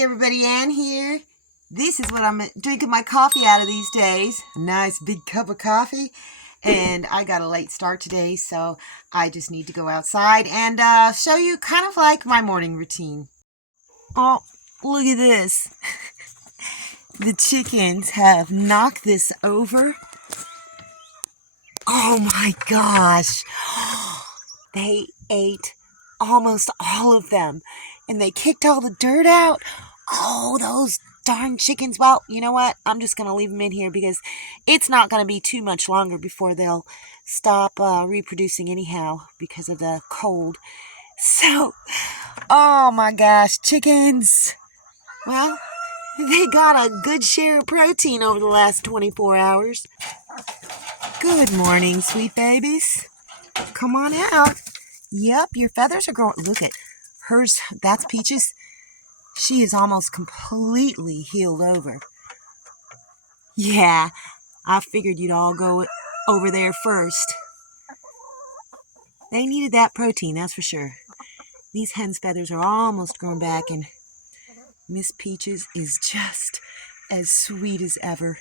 Hey everybody, Ann here. This is what I'm drinking my coffee out of these days. A nice big cup of coffee. And I got a late start today, so I just need to go outside and show you kind of like my morning routine. Oh, look at this. The chickens have knocked this over. Oh my gosh. They ate almost all of them, and they kicked all the dirt out. Oh, those darn chickens. Well, you know what? I'm just going to leave them in here because it's not going to be too much longer before they'll stop reproducing anyhow because of the cold. So, oh my gosh, chickens. Well, they got a good share of protein over the last 24 hours. Good morning, sweet babies. Come on out. Yep, your feathers are growing. Look at hers. That's Peaches. She is almost completely healed over. Yeah, I figured you'd all go over there first. They needed that protein, that's for sure. These hen's feathers are almost grown back, and Miss Peaches is just as sweet as ever.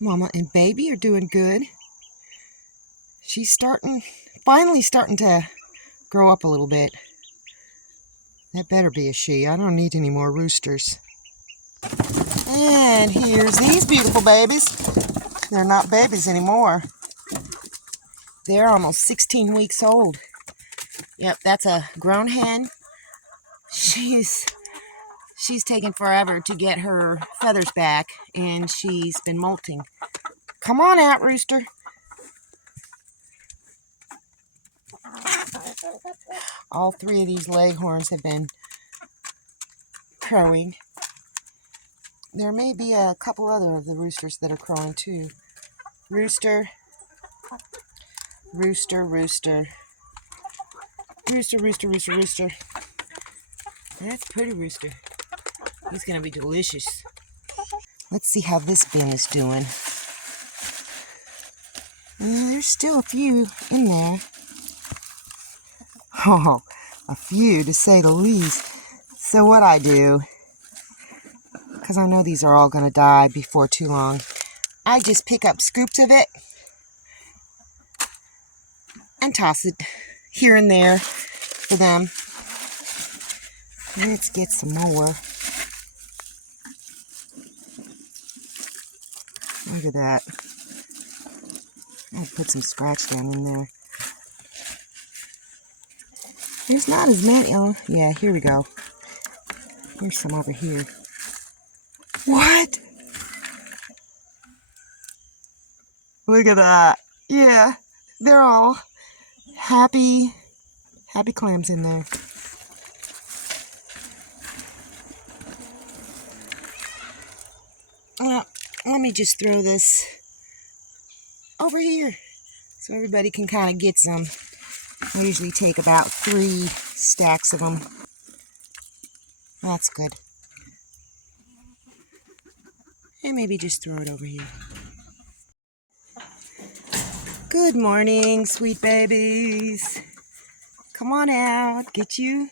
Mama and baby are doing good. She's finally starting to grow up a little bit. That better be a she. I don't need any more roosters. And here's these beautiful babies. They're not babies anymore. They're almost 16 weeks old. Yep, that's a grown hen. She's taken forever to get her feathers back, and she's been molting. Come on out, rooster. All three of these leghorns have been crowing. There may be a couple other of the roosters that are crowing too. Rooster, rooster, rooster. Rooster, rooster, rooster, rooster. That's a pretty rooster. He's going to be delicious. Let's see how this bin is doing. Yeah, there's still a few in there. Oh, a few to say the least. So what I do, because I know these are all going to die before too long, I just pick up scoops of it and toss it here and there for them. Let's get some more. Look at that. I'll put some scratch down in there. There's not as many. Oh, yeah, here we go. Here's some over here. What? Look at that. Yeah, they're all happy clams in there. Well, let me just throw this over here so everybody can kind of get some. I usually take about 3 stacks of them. That's good. And maybe just throw it over here. Good morning, sweet babies. Come on out, get you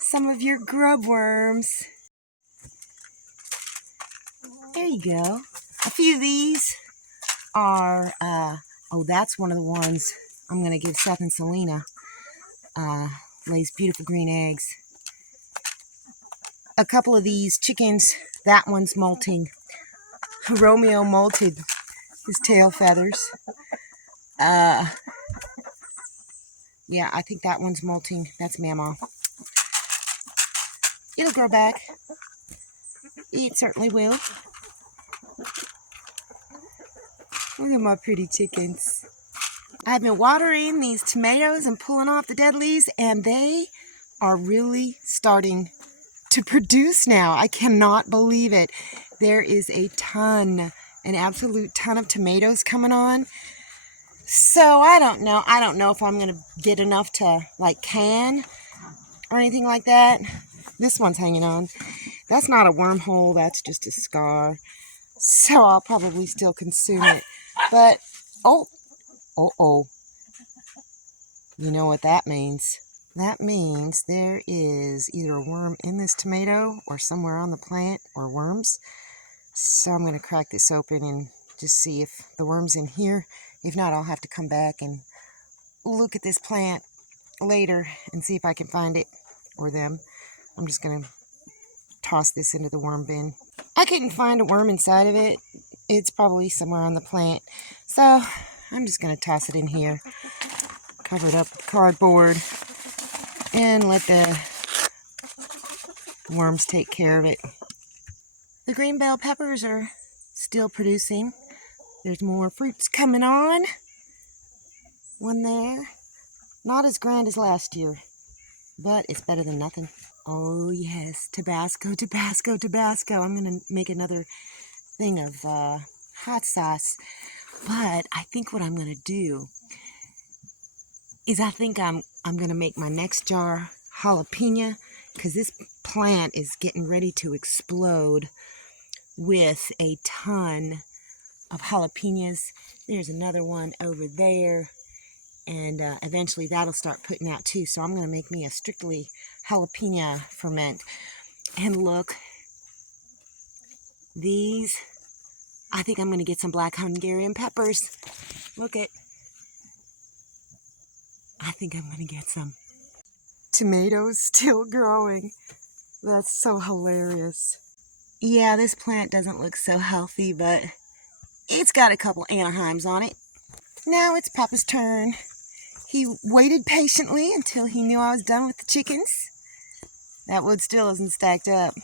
some of your grub worms. There you go. A few of these are, oh, that's one of the ones I'm going to give Seth and Selena. Lays beautiful green eggs. A couple of these chickens, that one's molting. Romeo molted his tail feathers. Yeah, I think that one's molting. That's Mama. It'll grow back. It certainly will. Look at my pretty chickens. I've been watering these tomatoes and pulling off the dead leaves, and they are really starting to produce now. I cannot believe it. There is a ton, an absolute ton of tomatoes coming on. So I don't know. I don't know if I'm going to get enough to like can or anything like that. This one's hanging on. That's not a wormhole. That's just a scar. So I'll probably still consume it. But, oh. You know what that means. That means there is either a worm in this tomato or somewhere on the plant, or worms. So I'm going to crack this open and just see if the worm's in here. If not, I'll have to come back and look at this plant later and see if I can find it or them. I'm just going to toss this into the worm bin. I couldn't find a worm inside of it. It's probably somewhere on the plant. So I'm just going to toss it in here, cover it up with cardboard, and let the worms take care of it. The green bell peppers are still producing. There's more fruits coming on. One there. Not as grand as last year, but it's better than nothing. Oh yes, Tabasco, Tabasco, Tabasco. I'm going to make another thing of hot sauce. But I think what I'm going to do is I'm going to make my next jar jalapeno, because this plant is getting ready to explode with a ton of jalapenos. There's another one over there, and eventually that'll start putting out too. So I'm going to make me a strictly jalapeno ferment. And look, these, I think I'm going to get some black Hungarian peppers. Look it. I think I'm going to get some. Tomatoes still growing. That's so hilarious. Yeah, this plant doesn't look so healthy, but it's got a couple Anaheims on it. Now it's Papa's turn. He waited patiently until he knew I was done with the chickens. That wood still isn't stacked up.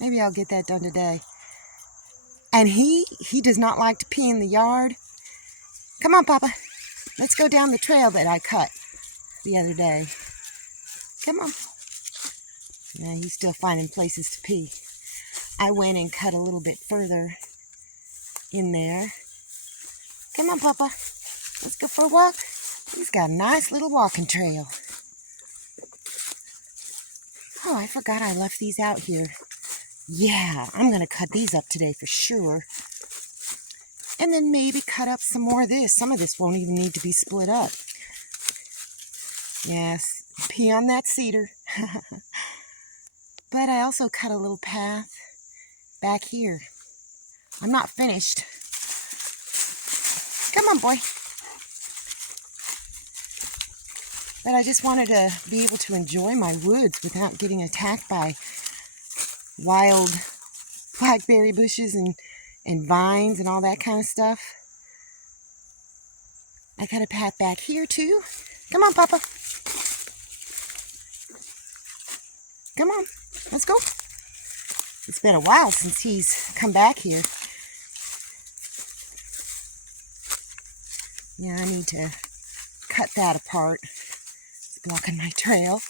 Maybe I'll get that done today. And he does not like to pee in the yard. Come on, Papa. Let's go down the trail that I cut the other day. Come on. Yeah, he's still finding places to pee. I went and cut a little bit further in there. Come on, Papa. Let's go for a walk. He's got a nice little walking trail. Oh, I forgot I left these out here. Yeah, I'm going to cut these up today for sure. And then maybe cut up some more of this. Some of this won't even need to be split up. Yes, pee on that cedar. But I also cut a little path back here. I'm not finished. Come on, boy. But I just wanted to be able to enjoy my woods without getting attacked by wild blackberry bushes and vines and all that kind of stuff. I cut a path back here too. Come on, Papa. Come on, let's go. It's been a while since he's come back here. Yeah, I need to cut that apart. It's blocking my trail.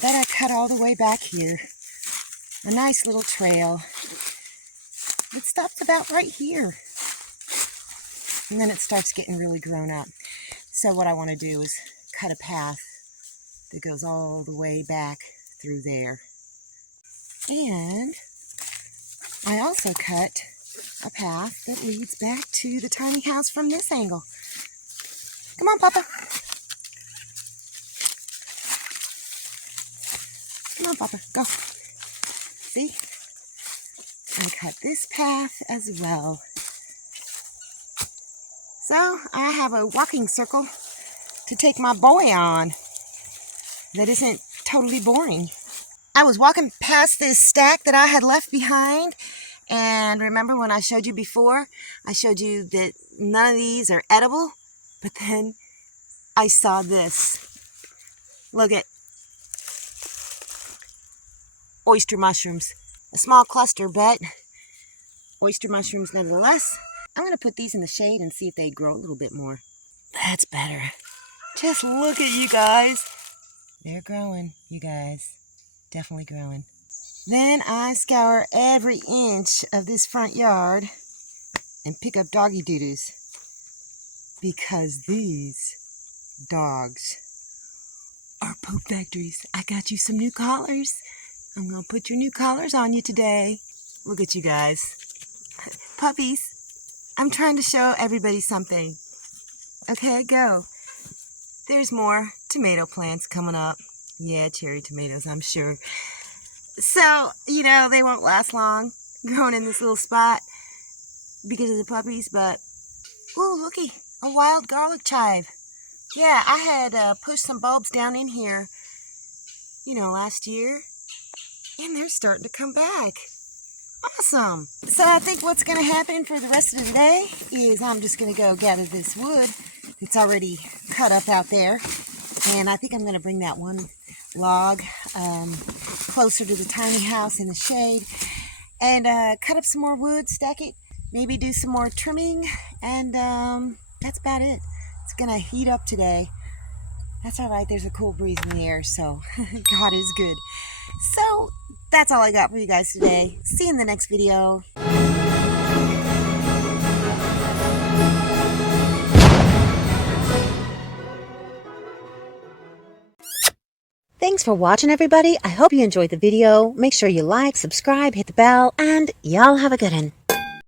Then I cut all the way back here. A nice little trail. It stops about right here. And then it starts getting really grown up. So what I want to do is cut a path that goes all the way back through there. And I also cut a path that leads back to the tiny house from this angle. Come on, Papa. Come on, Papa, go. See? I cut this path as well. So I have a walking circle to take my boy on that isn't totally boring. I was walking past this stack that I had left behind, and remember when I showed you before, I showed you that none of these are edible, but then I saw this. Look at oyster mushrooms. A small cluster, but oyster mushrooms nevertheless. I'm going to put these in the shade and see if they grow a little bit more. That's better. Just look at you guys. They're growing, you guys. Definitely growing. Then I scour every inch of this front yard and pick up doggy doo-doos. Because these dogs are poop factories. I got you some new collars. I'm going to put your new collars on you today. Look at you guys. Puppies. I'm trying to show everybody something. Okay, go. There's more tomato plants coming up. Yeah, cherry tomatoes, I'm sure. So, you know, they won't last long growing in this little spot because of the puppies, but, ooh, looky, a wild garlic chive. Yeah, I had pushed some bulbs down in here, you know, last year, and they're starting to come back. Awesome. So I think what's going to happen for the rest of the day is I'm just going to go gather this wood that's already cut up out there, and I think I'm going to bring that one log closer to the tiny house in the shade and cut up some more wood, stack it, maybe do some more trimming, and that's about it. It's going to heat up today. That's all right. There's a cool breeze in the air, so God is good. So that's all I got for you guys today. See you in the next video. Thanks for watching, everybody. I hope you enjoyed the video. Make sure you like, subscribe, hit the bell, and y'all have a good one.